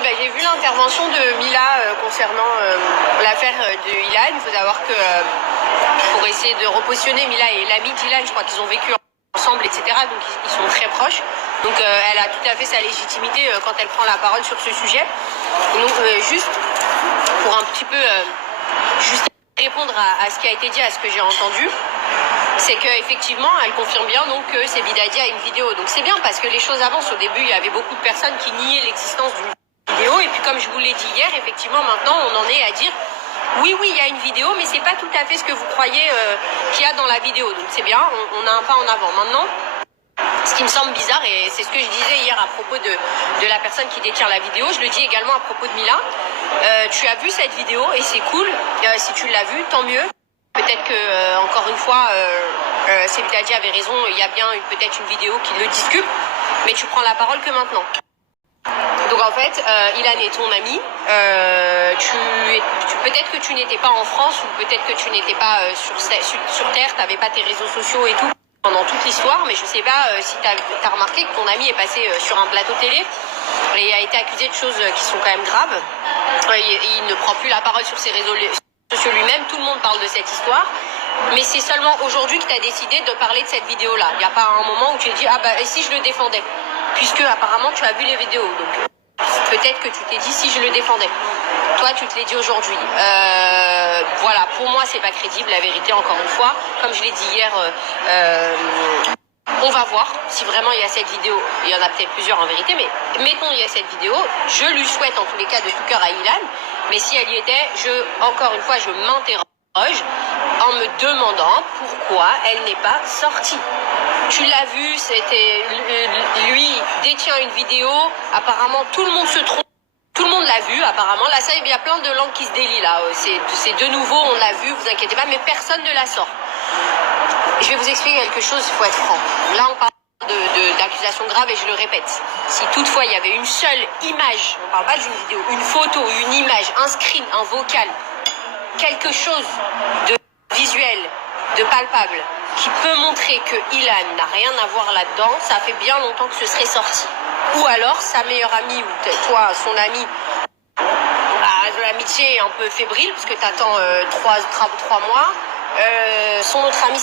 Bon, j'ai vu l'intervention de Mila concernant l'affaire de Ilan. Il faut savoir que pour essayer de repositionner Mila et l'ami d'Ilan, je crois qu'ils ont vécu ensemble, etc. Donc ils sont très proches. Donc elle a tout à fait sa légitimité quand elle prend la parole sur ce sujet. Donc juste pour un petit peu juste répondre à ce qui a été dit, à ce que j'ai entendu, c'est qu'effectivement elle confirme bien donc que c'est Bidadi a une vidéo. Donc c'est bien parce que les choses avancent. Au début il y avait beaucoup de personnes qui niaient l'existence d'une vidéo et puis comme je vous l'ai dit hier, effectivement maintenant on en est à dire oui il y a une vidéo mais c'est pas tout à fait ce que vous croyez qu'il y a dans la vidéo. Donc c'est bien, on a un pas en avant. Maintenant, ce qui me semble bizarre, et c'est ce que je disais hier à propos de la personne qui détient la vidéo, je le dis également à propos de Mila, tu as vu cette vidéo et c'est cool, si tu l'as vue, tant mieux. Peut-être que, encore une fois, Bidadi avait raison, il y a bien peut-être une vidéo qui le discute, mais tu prends la parole que maintenant. Donc en fait, Ilan est ton ami, peut-être que tu n'étais pas en France, ou peut-être que tu n'étais pas sur Terre, tu n'avais pas tes réseaux sociaux et tout pendant toute l'histoire, mais je sais pas si tu as remarqué que ton ami est passé sur un plateau télé et a été accusé de choses qui sont quand même graves. Il ne prend plus la parole sur ses réseaux sociaux lui-même, tout le monde parle de cette histoire, mais c'est seulement aujourd'hui que tu as décidé de parler de cette vidéo-là. Il n'y a pas un moment où tu as dit et si je le défendais, puisque apparemment tu as vu les vidéos, donc peut-être que tu t'es dit si je le défendais. Toi, tu te l'es dit aujourd'hui. Voilà, pour moi, c'est pas crédible, la vérité, encore une fois. Comme je l'ai dit hier, on va voir si vraiment il y a cette vidéo. Il y en a peut-être plusieurs en vérité, mais mettons il y a cette vidéo. Je lui souhaite en tous les cas de tout cœur à Ilan. Mais si elle y était, encore une fois, je m'interroge en me demandant pourquoi elle n'est pas sortie. Tu l'as vu, c'était lui détient une vidéo. Apparemment, tout le monde se trompe. Tout le monde l'a vu, apparemment. Là, ça, il y a plein de langues qui se délient, là. C'est de nouveau, on l'a vu, vous inquiétez pas, mais personne ne la sort. Je vais vous expliquer quelque chose, il faut être franc. Là, on parle d'accusations graves et je le répète. Si toutefois, il y avait une seule image, on parle pas d'une vidéo, une photo, une image, un screen, un vocal, quelque chose de visuel, de palpable, qui peut montrer que Ilan n'a rien à voir là-dedans, ça fait bien longtemps que ce serait sorti. Ou alors sa meilleure amie, ou toi, son ami, de l'amitié un peu fébrile, parce que t'attends 3 mois, son autre ami